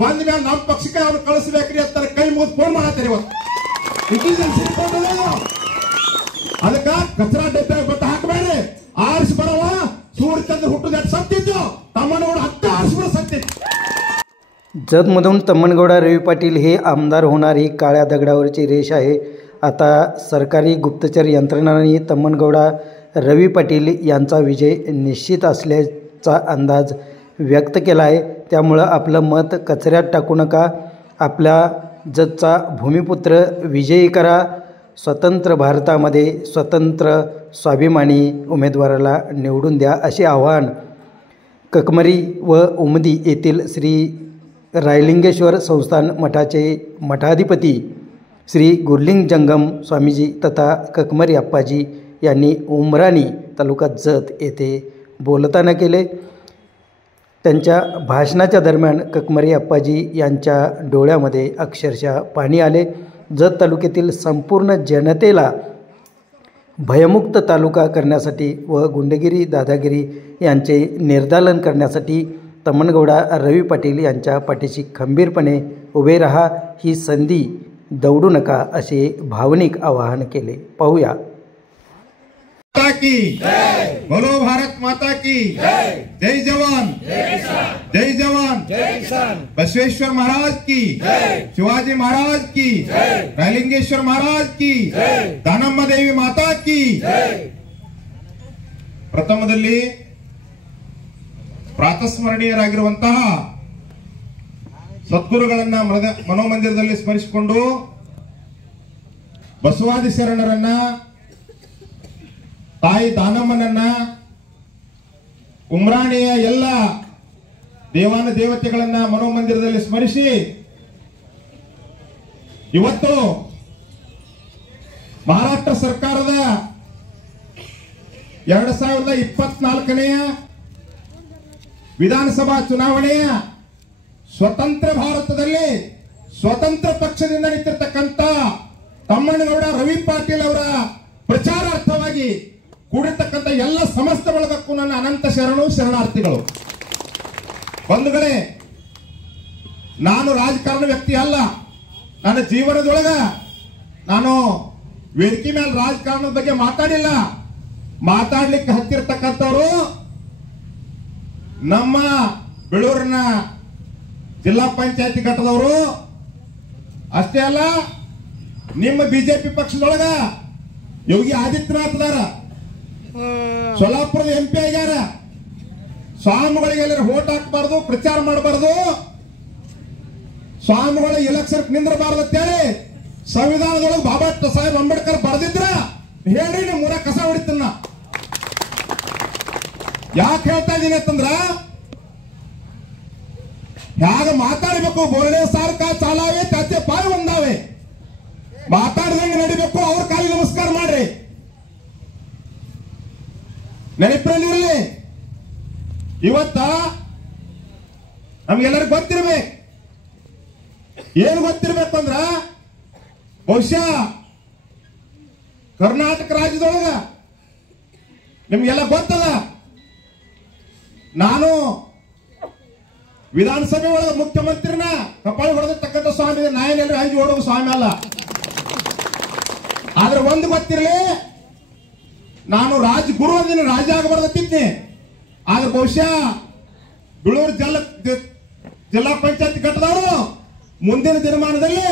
ಬಂದ ಮೇಲೆ ನಮ್ಮ ಪಕ್ಷಕ್ಕೆ ಅವ್ರು ಕಳಿಸ್ಬೇಕ್ರಿ ಅಂತ ಕೈ ಮುಗಿದು ಫೋನ್ ಮಾಡತ್ತೀರಿ ಅದಕ್ಕ ಕಚರಾ ಡಬ್ಬೆ ಬಟ್ಟ ಹಾಕಬೇಡ್ರಿ. ಆರಿಸಿ ಬರವ सूर्यचंद्र हुಟ್ಟುದ सत्य तम्मनगौड हक्क आरसबड सत्य. जतमधून तम्मनगौडा रवी पाटील हे आमदार होणार ही काळ्या दगडावरची रेष आहे. आता सरकारी गुप्तचर यंत्रणांनी तम्मनगौडा रवी पाटील यांचा विजय निश्चित असल्याचा अंदाज व्यक्त केला आहे. त्यामुळं आपलं मत कचऱ्यात टाकू नका, आपल्या जतचा भूमिपुत्र विजयी करा. स्वतंत्र भारतामध्ये स्वतंत्र स्वाभिमानी उमेदवाराला निवडून द्या असे आवाहन ककमरी व उमदी येथील श्री रायलिंगेश्वर संस्थान मठाचे मठाधिपती श्री गुरलिंग जंगम स्वामीजी तथा ककमरी अप्पाजी यांनी उमराणी तालुका जत येथे बोलताना केले. त्यांच्या भाषणाच्या दरम्यान ककमरी अप्पाजी यांच्या डोळ्यामध्ये अक्षरशः पाणी आले. जत तालुक्यातील संपूर्ण जनतेला भयमुक्त तालुका करण्यासाठी व गुंडगिरी दादागिरी यांचे निर्दालन करण्यासाठी तम्मनगौडा रवी पाटील यांच्या पाठीशी खंबीरपणे उभे रहा, ही संधी दवडू नका असे भावनिक आवाहन केले. पाहूया. की बोलो भारत माता की जय जवान जय जवान बसवेश्वर महाराज की, शिवाजी महाराज की, रायलिंगेश्वर महाराज की, दानम्मा देवी माता की. ಪ್ರಥಮದಲ್ಲಿ ಪ್ರಾತಸ್ಮರಣೀಯರಾಗಿರುವಂತಹ ಸದ್ಗುರುಗಳನ್ನ ಮನೋಮಂದಿರದಲ್ಲಿ ಸ್ಮರಿಸಿಕೊಂಡು ಬಸವಾದಿ ಶರಣರನ್ನ, ತಾಯಿ ದಾನಮ್ಮನನ್ನ, ಉಮ್ರಾಣಿಯ ಎಲ್ಲ ದೇವಾನ ದೇವತೆಗಳನ್ನ ಮನೋಮಂದಿರದಲ್ಲಿ ಸ್ಮರಿಸಿ ಇವತ್ತು ಮಹಾರಾಷ್ಟ್ರ ಸರ್ಕಾರದ 2024ನೇ ವಿಧಾನಸಭಾ ಚುನಾವಣೆಯ ಸ್ವತಂತ್ರ ಭಾರತದಲ್ಲಿ ಸ್ವತಂತ್ರ ಪಕ್ಷದಿಂದ ನಿಂತಿರ್ತಕ್ಕಂಥ ತಮ್ಮನಗೌಡ ರವಿ ಪಾಟೀಲ್ ಅವರ ಪ್ರಚಾರಾರ್ಥವಾಗಿ ಕೂಡಿರ್ತಕ್ಕಂಥ ಎಲ್ಲ ಸಮಸ್ತ ಬಳಗಕ್ಕೂ ನನ್ನ ಅನಂತ ಶರಣಾರ್ಥಿಗಳು. ಬಂಧುಗಳೇ, ನಾನು ರಾಜಕಾರಣ ವ್ಯಕ್ತಿ ಅಲ್ಲ. ನನ್ನ ಜೀವನದೊಳಗ ನಾನು ವೇದಿಕೆ ಮೇಲೆ ರಾಜಕಾರಣದ ಬಗ್ಗೆ ಮಾತಾಡಿಲ್ಲ. ಮಾತಾಡ್ಲಿಕ್ಕೆ ಹತ್ತಿರತಕ್ಕಂಥವರು ನಮ್ಮ ಬೆಳೂರಿನ ಜಿಲ್ಲಾ ಪಂಚಾಯತಿ ಘಟಕದವರು ಅಷ್ಟೇ ಅಲ್ಲ, ನಿಮ್ಮ ಬಿಜೆಪಿ ಪಕ್ಷದೊಳಗ ಯೋಗಿ ಆದಿತ್ಯನಾಥ್ ಅದಾರ, ಸೋಲಾಪುರದ MP ಆಗ್ಯಾರ. ಸ್ವಾಮಿಗಳಿಗೆ ಎಲ್ಲರೂ ವೋಟ್ ಹಾಕಬಾರ್ದು, ಪ್ರಚಾರ ಮಾಡಬಾರ್ದು, ಸ್ವಾಮಿಗಳ ಎಲೆಕ್ಷನ್ ನಿಂದ್ರಬಾರ್ದು ಅಂತೇಳಿ ಸಂವಿಧಾನದೊಳಗೆ ಬಾಬಾ ಸಾಹೇಬ್ ಅಂಬೇಡ್ಕರ್ ಬರೆದಿದ್ರ ಹೇಳ್ರಿ, ನೀವು ಮೂರ ಕಸ ಹೊಡಿತನ್ನ. ಯಾಕೆ ಹೇಳ್ತಾ ಇದೀನಿ ಅಂತಂದ್ರ, ಹೇಗ ಮಾತಾಡಬೇಕು, ಬೋರ್ಡೆ ಸಾರ್ಕ ಚಾಲಾವೆ ಚಾಚೆ ಪಾಯ್ ಒಂದಾವೆ, ಮಾತಾಡ್ದಂಗೆ ನಡಿಬೇಕು. ಅವ್ರ ಕಾಲಿಗೆ ನಮಸ್ಕಾರ ಮಾಡ್ರಿ. ನೆನಪಿನಲ್ಲಿರಲಿ, ಇವತ್ತ ನಮ್ಗೆಲ್ಲರಿಗೂ ಗೊತ್ತಿರ್ಬೇಕು. ಏನು ಗೊತ್ತಿರ್ಬೇಕು ಅಂದ್ರ, ಬಹುಶಃ ಕರ್ನಾಟಕ ರಾಜ್ಯದೊಳಗ ನಿಮ್ಗೆಲ್ಲ ಗೊತ್ತದ, ನಾನು ವಿಧಾನಸಭೆ ಒಳಗ ಮುಖ್ಯಮಂತ್ರಿನ ಕಪಾಳಿ ಹೊಡೆದಿರ್ತಕ್ಕಂಥ ಸ್ವಾಮಿ, ನಾಯನೆಲ್ಲರೂ ಹಂಜಿ ಓಡುವ ಸ್ವಾಮಿ ಅಲ್ಲ. ಆದ್ರೆ ಒಂದು ಗೊತ್ತಿರಲಿ, ನಾನು ರಾಜಗುರು ಅಂದಿನ ರಾಜ ಆಗಬಾರ್ದಿದ್ದೆ. ಆದ್ರೆ ಬಹುಶಃ ಬೆಳೂರು ಜಿಲ್ಲಾ ಪಂಚಾಯತ್ ಘಟಕದವರು ಮುಂದಿನ ದಿನಮಾನದಲ್ಲಿ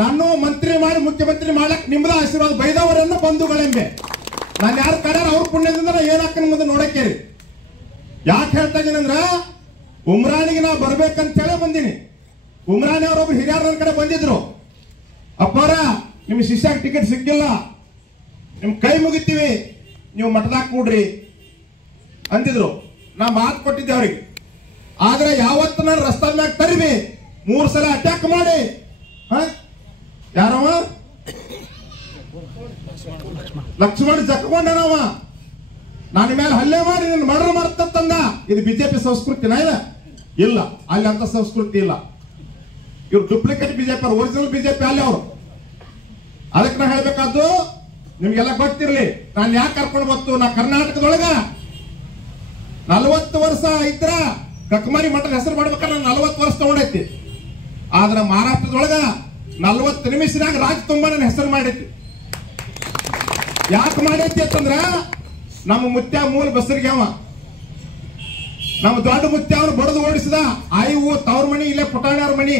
ನಾನು ಮಂತ್ರಿ ಮಾಡಿ ಮುಖ್ಯಮಂತ್ರಿ ಮಾಡಕ್ ನಿಮ್ದ ಆಶೀರ್ವಾದ ಬೈದವರನ್ನು ಬಂಧುಗಳೆಂಬೆ. ನಾನು ಯಾರು ಕಡ್ಯಾರ ಅವ್ರ ಪುಣ್ಯದಿಂದ ಏನಕ್ಕ ಮುಂದೆ ನೋಡಕ್ಕೇರಿ. ಯಾಕೆ ಹೇಳ್ತಾ ಇದೀನಿ ಅಂದ್ರ, ಉಮ್ರಾಣಿಗೆ ನಾ ಬರ್ಬೇಕಂತ ಹೇಳಿ ಬಂದೀನಿ. ಉಮ್ರಾಣಿ ಅವರೊಬ್ರು ಹಿರಿಯರ ನನ್ನ ಕಡೆ ಬಂದಿದ್ರು, ಅಪ್ಪಾರ ನಿಮ್ ಶಿಷ್ಯಾಗ ಟಿಕೆಟ್ ಸಿಕ್ಕಿಲ್ಲ, ನಿಮ್ ಕೈ ಮುಗಿತೀವಿ, ನೀವು ಮಠದಾಗ ಕೂಡ್ರಿ ಅಂದಿದ್ರು. ನಾ ಮಾತು ಕೊಟ್ಟಿದ್ದೆ ಅವ್ರಿಗೆ. ಆದ್ರೆ ಯಾವತ್ತು ನಾನು ರಸ್ತಾದ ಮ್ಯಾಗ ತರಿವಿ 3 ಸಲ ಅಟ್ಯಾಕ್ ಮಾಡಿ, ಯಾರವ ಲಕ್ಷ್ಮಣ ಜಕ್ಕೊಂಡನವ, ನನ್ನ ಮೇಲೆ ಹಲ್ಲೆ ಮಾಡಿ ನಿನ್ನ ಮರ್ಡರ್ ಮಾಡ್ತಂದ. ಇದು ಬಿಜೆಪಿ ಸಂಸ್ಕೃತಿನ? ಇಲ್ಲ, ಅಲ್ಲಿ ಅಂತ ಸಂಸ್ಕೃತಿ ಇಲ್ಲ. ಇವ್ರು ಡೂಪ್ಲಿಕೇಟ್ ಬಿಜೆಪಿ, ಒರಿಜಿನಲ್ ಬಿಜೆಪಿ ಅಲ್ಲಿ ಅವರು. ಅದಕ್ಕೆ ನಾ ಹೇಳ್ಬೇಕಾದ್ದು ನಿಮ್ಗೆಲ್ಲ ಗೊತ್ತಿರ್ಲಿ, ನಾನು ಯಾಕೆ ಕರ್ಕೊಂಡು ಬಂತು. ನಾ ಕರ್ನಾಟಕದೊಳಗ 40 ವರ್ಷ ಇದ್ರ ಕಕಮರಿ ಮಠದ ಹೆಸರು ಮಾಡ್ಬೇಕಾದ್ರೆ ನಾನು 40 ವರ್ಷ ತಗೊಂಡೈತಿ. ಆದ್ರೆ ಮಹಾರಾಷ್ಟ್ರದೊಳಗ 40 ನಿಮಿಷನಾಗ ರಾಜ್ ತುಂಬಾ ನನ್ನ ಹೆಸರು ಮಾಡೈತಿ. ಯಾಕೆ ಮಾಡೈತಿ ಅಂತಂದ್ರ ನಮ್ಮ ಮುತ್ಯ ಮೂಲ ಬಸರಿಗೆ ಅವ, ನಮ್ಮ ದೊಡ್ಡ ಮುತ್ಯ ಅವ್ರು ಬಡದು ಓಡಿಸಿದ. ಆಯ್ವು ತವ್ರ ಮನಿ ಇಲ್ಲೇ ಪುಟಾಣಿಯವ್ರ ಮನಿ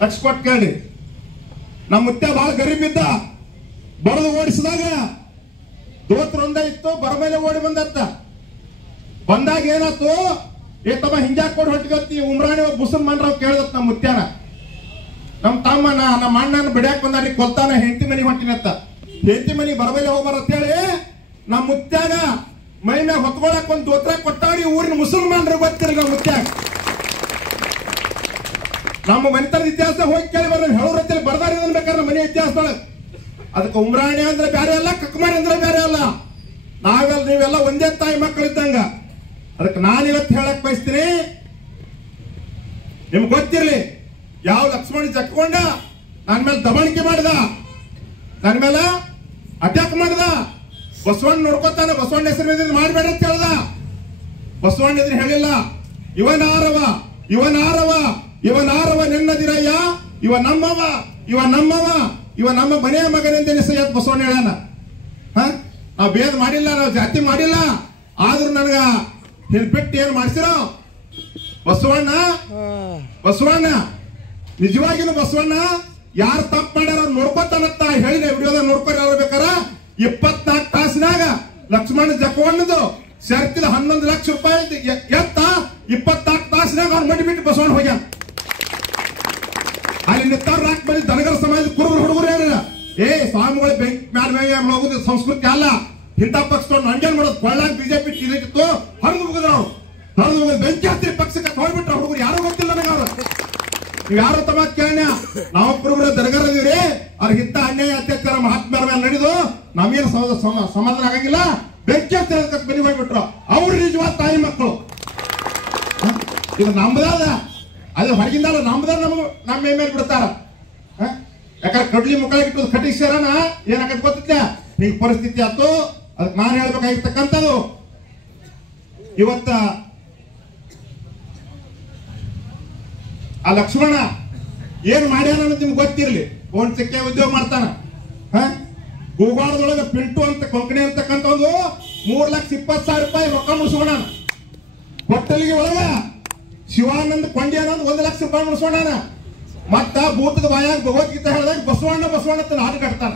ಲಕ್ಷ ಕೊಟ್ಟು ಕೇಳಿ. ನಮ್ಮ ಮುತ್ಯ ಬಹಳ ಗರೀಬ್ ಇದ್ದ, ಬಡದು ಓಡಿಸಿದಾಗ ದೋತ್ರ ಒಂದ ಇತ್ತು, ಬರಮೇಲೆ ಓಡಿ ಬಂದತ್ತ. ಬಂದಾಗ ಏನಾಯ್ತು, ಏ ತಮ್ಮ ಹಿಂಗ್ಯಾಕ್ ಕೊಡ್ ಹೊಟ್ಟಿಗತ್ತಿ ಉಮ್ರಾಣಿ ಬುಸನ್ ಮನ್ರಾವ್ ಕೇಳಿದತ್ ನಮ್ಮ ಮುತ್ಯಾನ. ನಮ್ಮ ತಮ್ಮನ ನಮ್ಮ ಅಣ್ಣನ ಬಿಡ್ಯಾಕ್ ಬಂದಾರಿ ಕೊಲ್ತಾನ, ಹೆಂಡತಿ ಮನಿ ಹೊಂಟಿನತ್ತ. ಹೆಂಡತಿ ಮನಿ ಬರಮೇಲೆ ಹೋಗ್ಬಾರ ಅಂತ ಹೇಳಿ ನಮ್ಮ ಮುತ್ಯಾಗ ಮೈ ಮ್ಯಾಗ ಹೊತ್ಕೊಳಕ್ ಒಂದ್ ದೋತ್ರ ಕೊಟ್ಟಾರಿ. ಊರಿನ ಮುಸಲ್ಮಾನ್ರು ಗೊತ್ತಿರಿ ನಮ್ಮ ಮುತ್ಯಾಗ. ನಮ್ಮ ಮನಿತನದ ಇತಿಹಾಸ ಹೋಗಿ ಕೇಳಿ ಬರ್ರಿ, ಹೇಳೋರತ್ತಲ್ಲಿ ಬರ್ದಾರಿ ಅನ್ಬೇಕಾದ್ರೆ ನಮ್ಮ ಮನೆ ಇತಿಹಾಸದೊಳಗೆ. ಅದಕ್ಕೆ ಉಮ್ರಾಣಿ ಅಂದ್ರೆ ಬೇರೆ ಅಲ್ಲ, ಕಕ್ಮಾರಿ ಅಂದ್ರೆ ಬೇರೆ ಅಲ್ಲ. ನಾವೆಲ್ಲ ನೀವೆಲ್ಲ ಒಂದೇ ತಾಯಿ ಮಕ್ಕಳಿದ್ದಂಗ. ಅದಕ್ಕೆ ನಾನು ಇವತ್ತು ಹೇಳಕ್ ಬಯಸ್ತೀನಿ, ನಿಮ್ಗೆ ಗೊತ್ತಿರ್ಲಿ, ಯಾವ ಲಕ್ಷ್ಮಣ ಜಕ್ಕೊಂಡ ನನ್ನ ಮೇಲೆ ದಬಾಣಿಕೆ ಮಾಡಿದ, ನನ್ನ ಮೇಲೆ ಅಟ್ಯಾಕ್ ಮಾಡಿದ. ಬಸವಣ್ಣ ನೋಡ್ಕೊತಾನ, ಬಸವಣ್ಣ ಹೆಸರು ಮೇಲೆ ಮಾಡಬೇಡ ಅಂತ ಹೇಳ್ದ. ಬಸವಣ್ಣ ಎದುರು ಹೇಳಿಲ್ಲ, ಇವನಾರವ ಇವನಾರವ ಇವನಾರವ ನೆನ್ನದಿರಯ್ಯ, ಇವ ನಮ್ಮವ ಇವ ನಮ್ಮವ ಇವ ನಮ್ಮ ಮನೆಯ ಮಗನೆಂದೆನಿಸಯ್ಯ ಅಂತ ಬಸವಣ್ಣ ಹೇಳ್ಯಾನ. ನಾವು ಭೇದ ಮಾಡಿಲ್ಲ, ನಾವು ಜಾತಿ ಮಾಡಿಲ್ಲ. ಆದ್ರೂ ನನಗ ಬಿಟ್ಟು ಏನ್ ಮಾಡ್ಸಿರೋ ಬಸವಣ್ಣ. ಬಸವಣ್ಣ ನಿಜವಾಗಿನೂ ಬಸವಣ್ಣ ಯಾರು ತಪ್ಪು ಮಾಡ್ಯಾರ ಅವ್ರು ನೋಡ್ಕೊತಾನಂತ ಹೇಳಿದೆ. ವಿಡಿಯೋದಾಗ ನೋಡ್ಕೊಂಡು ಹೇಳ್ಬೇಕಾರ 24 ತಾಸಿನಾಗ ಲಕ್ಷ್ಮಣ ಜಕವಣ್ಣದು ಸರ್ತಿದ 11 ಲಕ್ಷ ರೂಪಾಯಿ ಎತ್ತ 24 ತಾಸಿನಾಗ ಅವ್ನು ಮಡಿ ಬಿಟ್ಟು ಬಸವಣ್ಣ ಹೋಗ್ಯಾನ. ಅಲ್ಲಿ ನಿತ್ತಾರ ಹಾಕಿ ಬರೀ ದನಗರ ಸಮಾಜದ ಕುರುಬರು ಹುಡುಗರು ಏನಿಲ್ಲ, ಏ ಸ್ವಾಮಿಗಳು ಬೆಂಕಿ ಮ್ಯಾಲ ಹೋಗುದು ಸಂಸ್ಕೃತಿ ಅಲ್ಲ. ಇಂಥ ಪಕ್ಷದವ್ರು ನಂಗೇನ್ ಮಾಡೋದು, ಕೊಳ್ಳಾಗ ಬಿಜೆಪಿ ಇದಿತ್ತು ಹರಿದು ಮುಗಿದ್ರು. ಹರಿದು ಮುಗಿದು ಬೆಂಕಿ ಹತ್ತಿರ ಪಕ್ಷಕ್ಕೆ ಹೋಗ್ಬಿಟ್ರ ಹುಡುಗರು, ಯಾರು ಗೊತ್ತಿಲ್ಲ ನನಗೆ. ಅವ್ರು ನೀವು ಯಾರು ತಮ್ಮ ಕೇಳ, ನಾವು ಕುರುಬರು ದನಗರ ಇದೀವ್ರಿ, ಅವ್ರಿಗಿಂತ ಅನ್ಯಾಯ ಅತ್ಯಾಚಾರ ಮಹಾತ್ಮರ ಮೇಲೆ ನಡೆದು ನಮಗೇನು ಸಮಾಧಾನ ಆಗಂಗಿಲ್ಲ. ಬೆಂಕಿ ಹತ್ತಿರ ಬನ್ನಿ ಹೋಗ್ಬಿಟ್ರು. ಅವ್ರು ನಿಜವಾದ ತಾಯಿ ಮಕ್ಕಳು. ಇದು ನಮ್ದಾದ, ಅದು ಹೊರಗಿಂದ ನಮ್ದ ನಮ್ಮ ಮೇಲೆ ಬಿಡ್ತಾರ. ಯಾಕಂದ್ರೆ ಕಡ್ಲಿ ಮುಕ್ಕಳಿಟ್ಟು ಕಟ್ಟಿಸ್ಯಾರನ ಏನಾಗತ್ ಗೊತ್ತಿಲ್ಲ. ಈಗ ಪರಿಸ್ಥಿತಿ ಆಯ್ತು. ಅದಕ್ಕೆ ನಾನು ಹೇಳ್ಬೇಕಾಗಿರ್ತಕ್ಕಂಥದ್ದು, ಇವತ್ತ ಆ ಲಕ್ಷ್ಮಣ ಏನ್ ಮಾಡ್ಯಾನ ಅನ್ನೋದು ನಿಮ್ಗೆ ಗೊತ್ತಿರ್ಲಿ. ಫೋನ್ ಸಿಕ್ಕೆ ಉದ್ಯೋಗ ಮಾಡ್ತಾನ. ಗೋಗಾಡದೊಳಗೆ ಪಿಂಟು ಅಂತ ಕೊಂಕಣಿ ಅಂತಕ್ಕಂಥ ಒಂದು 3,20,000 ರೂಪಾಯಿ ರೊಕ್ಕ ಮುಗಿಸ್ಕೊಂಡ. ಕೊಟ್ಟಲಿಗೆ ಒಳಗ ಶಿವಾನಂದ ಕೊಂಡಿ ಅನ್ನೋದು 1 ಲಕ್ಷ ರೂಪಾಯಿ ಮುಗಿಸ್ಕೊಂಡಾನ. ಮತ್ತ ಭೂತದ ಬಾಯಾಗ ಭಗವದ್ಗೀತೆ ಹೇಳಿದಾಗ ಬಸವಣ್ಣ ಬಸವಣ್ಣ ಅಂತ ನಾಡು ಕಟ್ತಾನ.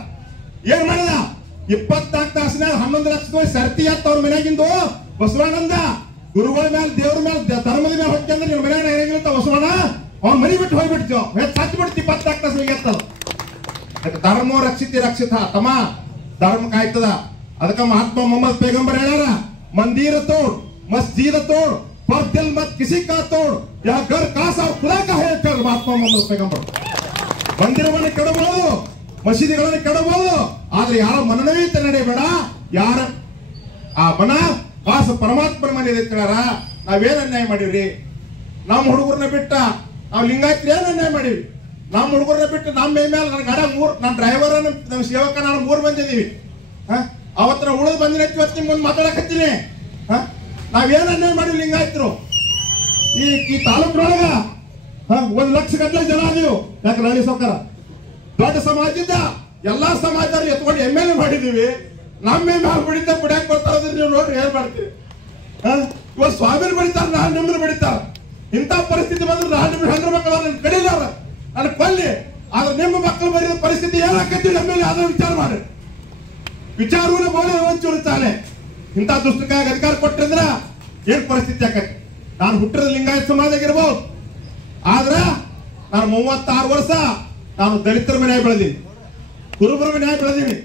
ಏನ್ ಮಾಡಿದ, 24 ತಾಸಿನಾಗ 11 ಲಕ್ಷ ರೂಪಾಯಿ ಸರ್ತಿ ಅತ್ತ ಅವ್ರ ಮನೆಯಾಗಿಂದು. ಬಸವಣ್ಣಂದ ಗುರುಗಳ ಮೇಲೆ ದೇವ್ರ ಮೇಲೆ ಧರ್ಮದ ಮೇಲೆ ಹೊಟ್ಟೆ ಅಂದ್ರೆ ನಿನ್ನ ಮನೆಯಾಗ ಏನಾಗಿರುತ್ತ ಬಸವಣ್ಣ ಅವ್ನ ಮನಿ ಬಿಟ್ಟು ಹೋಗ್ಬಿಡ್ತೀವ, ಸಾಚಿ ಬಿಡ್ತಿ 24 ತಾಸು ಎತ್ತದ. ಅದಕ್ಕೆ ಧರ್ಮ ರಕ್ಷಿತಿ ರಕ್ಷಿತ ತಮ್ಮ ಧರ್ಮ ಕಾಯ್ತದ. ಅದಕ್ಕೆ ಮಹಾತ್ಮ ಮೊಹಮ್ಮದ್ ಪೈಗಂಬರ್ ಹೇಳ್ಯಾರ, ಮಂದಿರ ತೋಡ್ ಮಸ್ಜಿದ ತೋಡ್ पर दिल मत किसी का तोड़, यह घर कासा खुदा का है कर ಮಹಾತ್ಮ ಮೊಹಮ್ಮದ್ ಪೈಗಂಬರ್. ಮಂದಿರವನ್ನು ಕೆಡಬಹುದು, ಮಸೀದಿಗಳನ್ನು ಕೆಡಬಹುದು, ಆದ್ರೆ ಯಾರ ಮನನವೀತ ನಡೆಯಬೇಡ. ಯಾರ ಆ ಮನ ವಾಸ ಪರಮಾತ್ಮನ ಮನೆ ಇದೆ ಹೇಳ್ಯಾರ. ನಾವೇನ್ ಅನ್ಯಾಯ ಮಾಡಿವ್ರಿ? ನಮ್ಮ ಹುಡುಗರನ್ನ ಬಿಟ್ಟ ನಾವು ಲಿಂಗಾಯತ್ರಿ ಏನ್ ಅನ್ಯಾಯ ಮಾಡಿವಿ? ನಮ್ಮ ಹುಡುಗರನ್ನ ಬಿಟ್ಟು ನಮ್ಮ ಮೇಲೆ ನನ್ನ ಗಡ ನನ್ನ ಡ್ರೈವರ್ ನಮ್ಮ ಸೇವಕ ನಾನು 3 ಮಂದಿ ಇದೀವಿ. ಅವತ್ತು ಉಳಿದು ಬಂದಿನ ಇವತ್ತು ನಿಮ್ ಮುಂದೆ ಮಾತಾಡಕತ್ತೀನಿ. ನಾವೇನ್ ಅನ್ಯಾಯ ಮಾಡಿವಿ ಲಿಂಗಾಯತ್ರು? ಈ ತಾಲೂಕಿನೊಳಗ 1 ಲಕ್ಷ ಗಟ್ಟಲೆ ಜನ ಅದೀವಿ. ಯಾಕೆ ರಳಿ ಸೌಕರ ದೊಡ್ಡ ಸಮಾಜದಿಂದ ಎಲ್ಲಾ ಸಮಾಜದವ್ರು ಎತ್ಕೊಂಡು MLA ಮಾಡಿದೀವಿ. ನಮ್ಮ ಮೇಲೆ ಬಿಡಿತ ಬಿಡಕ್ ಬರ್ತಾರ ನೀವು ನೋಡ್ರಿ ಏನ್ ಮಾಡ್ತೀವಿ. ಇವತ್ತು ಸ್ವಾಮಿರು ಬಡಿತಾರ, ನಾನು ನಿಮ್ರು ಬಡಿತಾರ. ಇಂಥ ಪರಿಸ್ಥಿತಿ ಬಂದ್ರೆ ನಾನು ನಿಮ್ಮ ಹೆಣ್ಣು ಮಕ್ಕಳು ನನ್ನ ಕಡಿಲಾರ ನನ್ನ ಕೊಲ್ಲಿ. ಆದ್ರೆ ನಿಮ್ಮ ಮಕ್ಕಳು ಬರೀ ಪರಿಸ್ಥಿತಿ ಏನಾಕೈತಿ ನಮ್ಮ ಮೇಲೆ ಅದನ್ನ ವಿಚಾರ ಮಾಡಿ. ವಿಚಾರವನ್ನು ಬೋಲೆ ಒಂಚೂರು ಚಾಲೆ. ಇಂಥ ದುಷ್ಟಕ್ಕಾಗಿ ಅಧಿಕಾರ ಕೊಟ್ಟಿದ್ರ ಏನ್ ಪರಿಸ್ಥಿತಿ ಆಕೈತಿ? ನಾನು ಹುಟ್ಟಿದ ಲಿಂಗಾಯತ ಸಮಾಜ ಇರ್ಬೋದು, ಆದ್ರ ನಾನು 36 ವರ್ಷ ನಾನು ದಲಿತರ ಮನೆಯಾಗಿ ಬೆಳೆದೀನಿ, ಕುರುಬರ ಮನೆಯಾಗಿ ಬೆಳೆದೀನಿ.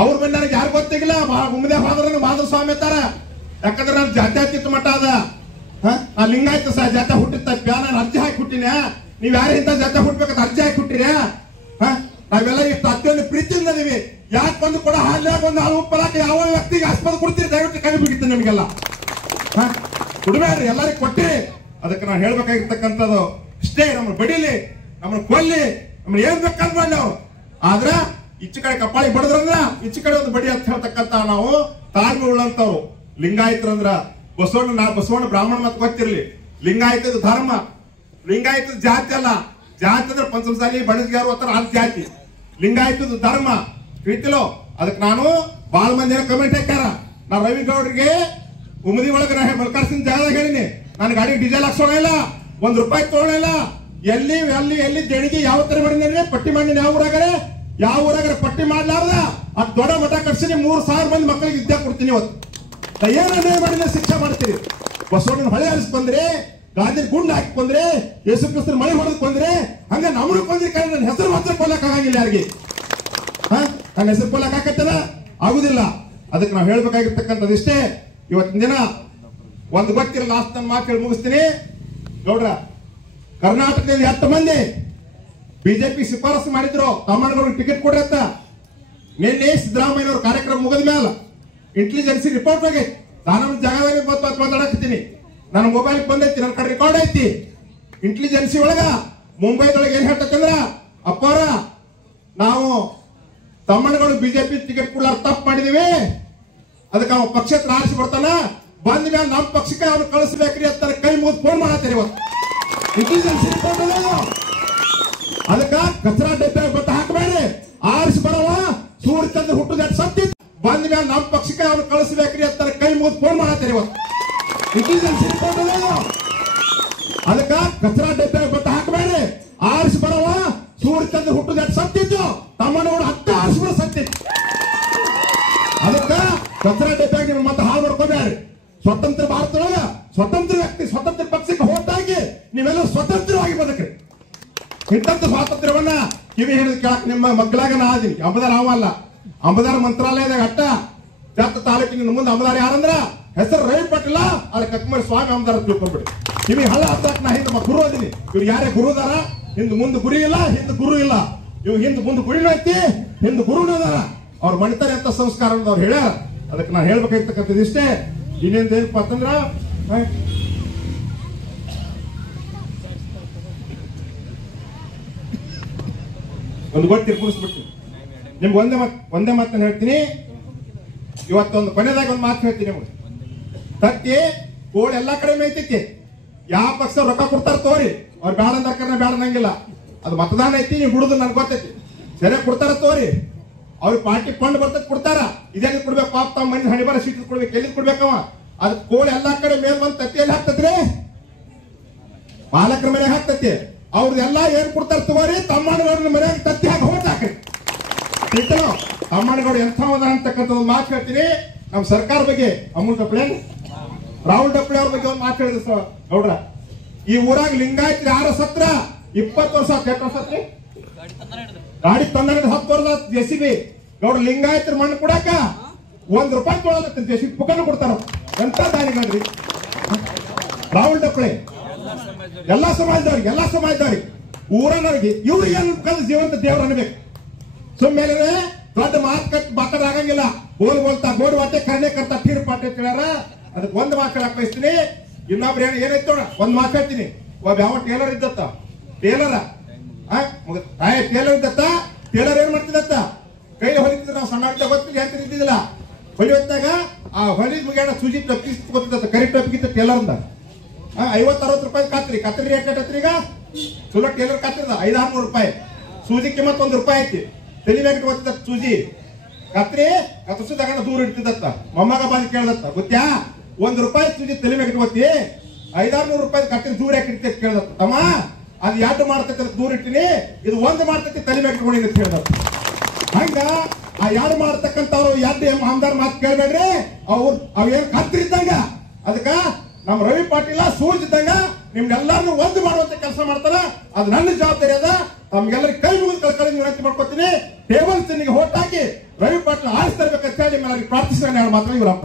ಅವ್ರ ಮನೆ ನನಗೆ ಯಾರು ಗೊತ್ತಿಲ್ಲ. ಗುಮ್ಮದೆ ಹೋದ್ರ ಮಾಧವ ಸ್ವಾಮಿ ತಾರ. ಯಾಕಂದ್ರೆ ನಾನು ಜಾತ್ಯಾತೀತ ಮಠ ಅದ. ನಾ ಲಿಂಗಾಯತ ಜಾತ್ಯ ಹುಟ್ಟಿದ ನಾನು ಅರ್ಜಿ ಹಾಕಿ ಹುಟ್ಟಿನ. ನೀವ್ ಯಾರು ಇಂಥ ಜಾತ್ಯ ಹುಟ್ಬೇಕಂತ ಅರ್ಜಿ ಹಾಕಿ ಹುಟ್ಟಿರ? ನಾವೆಲ್ಲ ಇಷ್ಟು ಅತ್ಯಂತ ಪ್ರೀತಿಯಿಂದ ಇದೀವಿ. ಯಾಕೆ ಬಂದು ಕೂಡ ಹಾಲ್ಯಾಗ ಒಂದು ಹಾಲು ಉಪ್ಪಲಾಕ ಯಾವ ವ್ಯಕ್ತಿಗೆ ಆಸ್ಪದ ಕೊಡ್ತೀರಿ ದಯವಿಟ್ಟು ಕೈ ಬಿಗಿತ್ತು ನಿಮಗೆಲ್ಲ. ಕೊಡ್ಬೇಡ್ರಿ, ಎಲ್ಲರಿಗೂ ಕೊಟ್ಟಿ. ಅದಕ್ಕೆ ನಾನು ಹೇಳ್ಬೇಕಾಗಿರ್ತಕ್ಕಂಥದ್ದು ಇಷ್ಟೇ. ನಮ್ಮನ್ನು ಬಡಿಲಿ, ನಮ್ಮನ್ನು ಕೊಲ್ಲಿ, ನಮ್ಮನ್ನು ಏನ್ ಬೇಕಂತ ಮಾಡಿ ಅವ್ರು. ಆದ್ರ ಈಚೆ ಕಡೆ ಕಪಾಳಿ ಬಡದ್ರಂದ್ರ ಈಚೆ ಕಡೆ ಒಂದು ಬಡಿ ಅಂತ ಹೇಳ್ತಕ್ಕಂತ ನಾವು ತಾಳ್ಮೆ ಉಳ್ಳಂತವ್ರು ಲಿಂಗಾಯತರಂದ್ರ. ಬಸವಣ್ಣ ಬ್ರಾಹ್ಮಣ ಮತ್ ಗೊತ್ತಿರ್ಲಿ. ಲಿಂಗಾಯತದ ಧರ್ಮ ಲಿಂಗಾಯತದ ಜಾತಿ ಅಲ್ಲ, ಜಾತಿ ಅಂದ್ರೆ ಪಂಚಮಸಾಲಿ ಬಣಜ್ಗಾರು ಅಂತಾರ ಅಂತ ಜಾತಿ. ಲಿಂಗಾಯತದ ಧರ್ಮ ತಿಳಿತಿಲೋ. ಅದಕ್ಕೆ ನಾನು ಬಾಳ ಮಂದಿ ಕಮೆಂಟ್ ಹಾಕ್ಯಾರ, ನಾ ರವಿ ಗೌಡ್ರಿಗೆ ಉಮದಿ ಒಳಗ ಮಲ್ಕಾರ್ಸಿನ ಜಾಗದಾಗ ಹೇಳಿನಿ, ನನ್ನ ಗಾಡಿ ಡೀಸೆಲ್ ಹಾಕ್ಸೋಣ ಇಲ್ಲ, ₹1 ತಗೊಳ್ಳಲ್ಲ. ಎಲ್ಲಿ ಎಲ್ಲಿ ಎಲ್ಲಿ ದೇಣಿಗೆ ಯಾವ ತರ ಮಾಡಿದ್ರೆ ಪಟ್ಟಿ ಮಾಡಿ ಯಾವ ಊರಾಗರೆ ಪಟ್ಟಿ ಮಾಡ್ಲಾರ್ದ ಅದ್ ದೊಡ್ಡ ಮಠ ಕಟ್ಸಿನಿ 3,000 ಮಂದಿ ಮಕ್ಕಳಿಗೆ ವಿದ್ಯೆ ಕೊಡ್ತೀನಿ. ಇವತ್ತು ಏನೇ ಮಾಡಿದ್ರೆ ಶಿಕ್ಷೆ ಮಾಡ್ತೀರಿ. ಬಸವಣ್ಣನ ಹೊಳೆ ಹರಿಸಿ ಬಂದ್ರೆ, ಗಾಂಧಿ ಗುಂಡ್ ಹಾಕಿ ಬಂದ್ರೆ, ಯೇಸು ಕ್ರಿಸ್ತನ ಮಳೆ ಹೊಡೆದ್ ಬಂದ್ರೆ, ಹಂಗ ನಮ್ಮನ್ನು ಕೊಂದ್ರಿ. ನನ್ನ ಹೆಸರು ಮಾತ್ರ ಕೊಲ್ಲಕ್ ಆಗಂಗಿಲ್ಲ ಯಾರಿಗೆ. ನನ್ನ ಹೆಸರು ಕೊಲ್ಲಕ್ ಆಗತ್ತಲ್ಲ, ಆಗುದಿಲ್ಲ. ಅದಕ್ಕೆ ನಾವು ಹೇಳ್ಬೇಕಾಗಿರ್ತಕ್ಕಂಥದ್ದು ಇಷ್ಟೇ. ಇವತ್ತಿನ ದಿನ ಒಂದು ಗೊತ್ತಿರ ಲಾಸ್ಟ್ ನನ್ನ ಮಾತು ಹೇಳಿ ಮುಗಿಸ್ತೀನಿ. ನೋಡ್ರ, ಕರ್ನಾಟಕದಲ್ಲಿ 10 ಮಂದಿ ಬಿಜೆಪಿ ಶಿಫಾರಸು ಮಾಡಿದ್ರು ತಮ್ಮಣ್ಣಗೌಡರಿಗೆ ಟಿಕೆಟ್ ಕೊಡ್ರಿ ಅಂತ. ನಿನ್ನೆ ಸಿದ್ದರಾಮಯ್ಯನವ್ರ ಕಾರ್ಯಕ್ರಮ ಮುಗಿದ ಮೇಲೆ ಇಂಟೆಲಿಜೆನ್ಸಿ ರಿಪೋರ್ಟ್ ಆಗೈತಿ. ನಾನು ಜಾಗದಲ್ಲಿ ಮಾತಾಡಕತ್ತೀನಿ, ನನ್ನ ಮೊಬೈಲ್ ಬಂದೈತಿ, ನನ್ನ ಕಡೆ ರೆಕಾರ್ಡ್ ಐತಿ. ಇಂಟೆಲಿಜೆನ್ಸಿ ಒಳಗ ಮುಂಬೈದೊಳಗೆ ಏನ್ ಹೇಳ್ತಂದ್ರ, ಅಪ್ಪಾರ ನಾವು ತಮ್ಮಣ್ಣಗೌಡ ಬಿಜೆಪಿ ಟಿಕೆಟ್ ಕೊಡ್ಲಾರ ತಪ್ಪು ಮಾಡಿದೀವಿ, ಅದಕ್ಕೆ ಅವ ಪಕ್ಷಕ್ಕೆ ಆರಿಸಿ ಬರ್ತಾನ, ಬಂದ ಮೇಲೆ ನಮ್ಮ ಪಕ್ಷಕ್ಕೆ ಅವ್ರು ಕಳಿಸ್ಬೇಕ್ರಿ ಅಂತ ಕೈ ಮುಗಿದು ಫೋನ್ ಮಾಡತ್ತೀರಿ. ಇವತ್ತು ಇಂಟೆಲಿಜೆನ್ಸಿ ರಿಪೋರ್ಟ್ ಅದಕ್ಕ ಕಚರಾ ಡಬ್ಬೆ ಬತ್ತ ಹಾಕಬೇಡ್ರಿ, ಆರಿಸಿ ಬರವ ಸೂರ್ಯಚಂದ್ರ ಹುಟ್ಟುದ ಸತ್ತಿ, ಬಂದ ಮೇಲೆ ನಮ್ಮ ಪಕ್ಷಕ್ಕೆ ಅವ್ರು ಕಳಿಸ್ಬೇಕ್ರಿ ಅಂತ ಕೈ ಮುಗಿದು ಫೋನ್ ಮಾಡತ್ತೀರಿ. ಇವತ್ತು ಇಂಟೆಲಿಜೆನ್ಸಿ ರಿಪೋರ್ಟ್ ಅದಕ್ಕ ಕಚರಾ ಡಬ್ಬೆ ಬತ್ತ ಹಾಕಬೇಡ್ರಿ, ಆರಿಸಿ ಬರವ ಸೂರ್ಯಚಂದ್ರ ಹುಟ್ಟುದ ಸತ್ತಿದ್ದು, ತಮ್ಮನವರು 10 ಆರಿಸಿಬಿಡ ಸತ್ತಿತ್ತು. ಅದಕ್ಕ ಕಚರಾ ಡಬ್ಬೆ ನೀವು ಮತ್ತೆ ಹಾಳು ಮಾಡ್ಕೋಬೇಡ್ರಿ. ಸ್ವತಂತ್ರ ಭಾರತದೊಳಗ ಸ್ವತಂತ್ರ ವ್ಯಕ್ತಿ ಸ್ವತಂತ್ರ ಪಕ್ಷಕ್ಕೆ ಹೋದಾಗಿ ನೀವೆಲ್ಲ ಸ್ವತಂತ್ರವಾಗಿ ಬದುಕ್ರಿ. ಇಂಥದ್ದು ಸ್ವಾತಂತ್ರ್ಯವನ್ನ ಕಿವಿ ಹಿಡಿದು ಕೇಳಕ್ ನಿಮ್ಮ ಮಕ್ಕಳಾಗ ನಾ ಅದೀನಿ. ಅಂಬದಾರ ಅವಲ್ಲ, ಅಂಬದಾರ ಮಂತ್ರಾಲಯದಾಗ ಅಟ್ಟ ಜತ್ತ ತಾಲೂಕಿನ ಮುಂದೆ ಅಂಬದಾರ ಯಾರಂದ್ರ ಹೆಸರು ರವಿ ಪಾಟೀಲ, ಅದ್ರ ಕಕ್ಮರಿ ಸ್ವಾಮಿ ಅಂಬದಾರ ತಿಳ್ಕೊಂಡ್ಬಿಡಿ. ಕಿವಿ ಹಳ್ಳ ಹತ್ತಾಕ ನಾ ಹಿಂದೆ ಗುರು ಅದೀನಿ. ಇವ್ರು ಯಾರೇ ಗುರುದಾರ, ಹಿಂದ್ ಮುಂದೆ ಗುರಿ ಇಲ್ಲ, ಹಿಂದ್ ಗುರು ಇಲ್ಲ. ಇವ್ ಹಿಂದ್ ಮುಂದೆ ಗುರಿನೂ ಐತಿ, ಹಿಂದ್ ಗುರುನೂ ಅದಾರ. ಅವ್ರು ಮಣಿತಾರೆ ಅಂತ ಸಂಸ್ಕಾರ ಅವ್ರು ಹೇಳ್ಯಾರ. ಅದಕ್ಕೆ ನಾನು ಹೇಳ್ಬೇಕಾಗಿರ್ತಕ್ಕಂಥದ್ದು ಇಷ್ಟೇ. ಇನ್ನೇನ್ ಏನಪ್ಪ ಅಂತಂದ್ರ, ಒಂದು ಗೊತ್ತಿ ಕುಡಿಸ್ಬಿಡ್ತೀನಿ ನಿಮ್ಗೆ. ಒಂದೇ ಮಾತನ್ನು ಹೇಳ್ತೀನಿ. ಇವತ್ತೊಂದು ಕೊನೆದಾಗ ಒಂದು ಮಾತು ಹೇಳ್ತೀನಿ ನಿಮ್ಗೆ. ತತ್ತಿ ಕೋಳಿ ಎಲ್ಲಾ ಕಡೆ ಮೇಯ್ತೈತಿ. ಯಾವ ಪಕ್ಷ ರೊಕ್ಕ ಕೊಡ್ತಾರ ತೋರಿ, ಅವ್ರು ಬೇಡ ಅಂದಾರ ಬೇಡ ಅನ್ನಂಗಿಲ್ಲ. ಅದು ಮತದಾನ ಐತಿ, ನೀವು ಬಿಡುದು ನನ್ಗೆ ಗೊತ್ತೈತಿ. ಸರಿಯಾಗಿ ಕೊಡ್ತಾರ ತೋರಿ, ಅವ್ರಿಗೆ ಪಾರ್ಟಿ ಫಂಡ್ ಬರ್ತೈತಿ ಕೊಡ್ತಾರ. ಇದೇ ಕೊಡ್ಬೇಕು, ಪಾಪ ತಮ್ಮ ಮನೆ ಹಣಿಬಾರ ಸೀಟ್ ಕೊಡ್ಬೇಕು, ಎಲ್ಲಿ ಕೊಡ್ಬೇಕವ. ಅದ್ ಕೋಳಿ ಎಲ್ಲಾ ಕಡೆ ಮೇಲ್ ಬಂದ್ ತತ್ತಿಯಲ್ಲಿ ಹಾಕ್ತತ್ರಿ, ಮಾಲಕರ ಮನೆಗೆ ಹಾಕ್ತತಿ. ಅವ್ರದೆಲ್ಲ ಏನ್ ಕೊಡ್ತಾರ ತಗೋರಿ, ತಮ್ಮಣ್ಣಗೌಡನ ಮನೆಯಾಗ ತತ್ತಿ ಹಾಕಿ ಹೋಗಿ ಹಾಕ್ರಿ. ತಮ್ಮಣ್ಣಗೌಡ ಎಂಥವದ ಅಂತಕ್ಕಂಥ ಒಂದು ಮಾತು ಹೇಳ್ತೀನಿ. ನಮ್ಮ ಸರ್ಕಾರ ಬಗ್ಗೆ ಅಮೂಲ್ ಡಪ್ಳೆ, ರಾಹುಲ್ ಡಪ್ಳೆ ಅವ್ರ ಬಗ್ಗೆ ಒಂದು ಮಾತು ಹೇಳಿದ್ರು ಗೌಡ್ರ. ಈ ಊರಾಗ ಲಿಂಗಾಯತ್ರಿ 6 ಸತ್ರ 20 ವರ್ಷ ಆತ್ರಿ. ಗಾಡಿ ತಂದ 10 ವರ್ಷ ಜೆಸಿಬಿ ಗೌಡ್ರ ಲಿಂಗಾಯತ್ರಿ ಮಣ್ಣು ಕೊಡಾಕ ₹1 ತೊಗೊಳತ್ತ ಜೆಸಿಬಿ ಪುಕ್ಕನ್ನು ಕೊಡ್ತಾರ. ಎಂತ ದಾನಿಗಳ್ರಿ ರಾಹುಲ್ ಡಪ್ಳೆ. ಎಲ್ಲಾ ಸಮಾಜದವ್ರಿಗೆ ಊರನವ್ರಿಗೆ ಇವ್ರಿಗೆ ಜೀವಂತ ದೇವ್ರ ಅನ್ಬೇಕು. ಸುಮ್ಮನೆ ದೊಡ್ಡ ಮಾತಾಡ ಆಗಂಗಿಲ್ಲ. ಬೋಲ್ತಾ ಗೋಡ್ ವಾಟೆ ಕರ್ನೆ ಕರ್ತಾ ತೀರ್ ಪಾಟೆ ಕೇಳಾರ. ಅದಕ್ಕೆ ಒಂದು ಮಾತು ಹೇಳಕ್ ಬಯಸ್ತೀನಿ. ಇನ್ನೊಬ್ರು ಏನೈತ್ ನೋಡ, ಒಂದ್ ಮಾತು ಹೇಳ್ತೀನಿ. ಒಬ್ಬ ಯಾವ ಟೇಲರ್ ಇದ್ದತ್ತ, ಟೇಲರ್ ಇದ್ದತ್ತ. ಟೇಲರ್ ಏನ್ ಮಾಡ್ತಿದತ್ತ, ಕೈ ಹೊಲಿತಿದ್ರ. ನಾವು ಸಣ್ಣ ಗೊತ್ತಿಲ್ಲ ಅಂತ ಇದ್ದಿದ್ದಿಲ್ಲ. ಹೊಲಿಯುತ್ತಾಗ ಆ ಹೊಲಿದ ಮುಗಿಯೋಣ ಸೂಜಿ ಟೊಪ್ಪಿ ಗೊತ್ತಿದ್ದ, ಕರಿ ಟೊಪ್ಪಿಗಿತ್ತ ಟೇಲರ್ ಅಂದ. 50-60 ರೂಪಾಯಿ ಕತ್ರಿ ರೇಟ್ ಐತ್ರಿ. ಈಗ ಚಲೋ ಟೇಲರ್ ಕತ್ತಿದ ₹500-600. ಸೂಜಿ ಕಿಮ್ಮತ್ ₹1 ಐತಿ. ತಲೆ ಮ್ಯಾಗ ಗೊತ್ತಿದ್ದ ಸೂಜಿ ಕತ್ರಿ ಕತ್ತರಿಸಿದಾಗ ದೂರ ಇಡ್ತಿದತ್ತ. ಮೊಮ್ಮಗ ಬಂದು ಕೇಳ್ದತ್ತ, ಗೊತ್ತ್ಯಾ ₹1 ಸೂಜಿ ತಲೆ ಮ್ಯಾಗ ಗೊತ್ತಿ, ₹500-600 ಕತ್ರಿ ದೂರ ಯಾಕೆ ಇಡ್ತಿ ಅಂತ ಕೇಳ್ದತ್ತ. ತಮ್ಮ ಅದು 2 ಮಾಡ್ತಕ್ಕ ದೂರ ಇಟ್ಟಿನಿ, ಇದು 1 ಮಾಡ್ತಕ್ಕೆ ತಲೆ ಮ್ಯಾಗ ಇಟ್ಕೊಂಡಿ ಅಂತ ಹೇಳ್ದತ್ತ. ಹಂಗ ಆ 2 ಮಾಡ್ತಕ್ಕಂಥವ್ರು 2 ಆಮದಾರ ಮಾತು ಕೇಳ್ಬೇಡ್ರಿ. ಅವೇನ್ ಕತ್ರಿ ಇದ್ದಂಗ. ಅದಕ್ಕ ನಮ್ಮ ರವಿ ಪಾಟೀಲ ಸೂರ್ಯ ಇದ್ದಂಗ ನಿಮ್ಗೆಲ್ಲಾರು ಒಂದು ಮಾಡುವಂತ ಕೆಲಸ ಮಾಡ್ತಾರ. ಅದು ನನ್ನ ಜವಾಬ್ದಾರಿ ಅದ. ತಮ್ಗೆಲ್ಲರಿಗೆ ಕೈ ಮುಗಿದು ಕಳ್ಕೊಳ್ಳಿ ವಿನಂತಿ ಮಾಡ್ಕೊತೀನಿ. ಟೇಬಲ್ ಚೆನ್ನಿಗೆ ಹೋಟ್ ಹಾಕಿ ರವಿ ಪಾಟೀಲ್ ಆರಿಸ್ತಿರ್ಬೇಕಂತ ಹೇಳಿ ಪ್ರಾರ್ಥಿಸಿದ ಮಾತ್ರ ಇವರಪ್ಪ.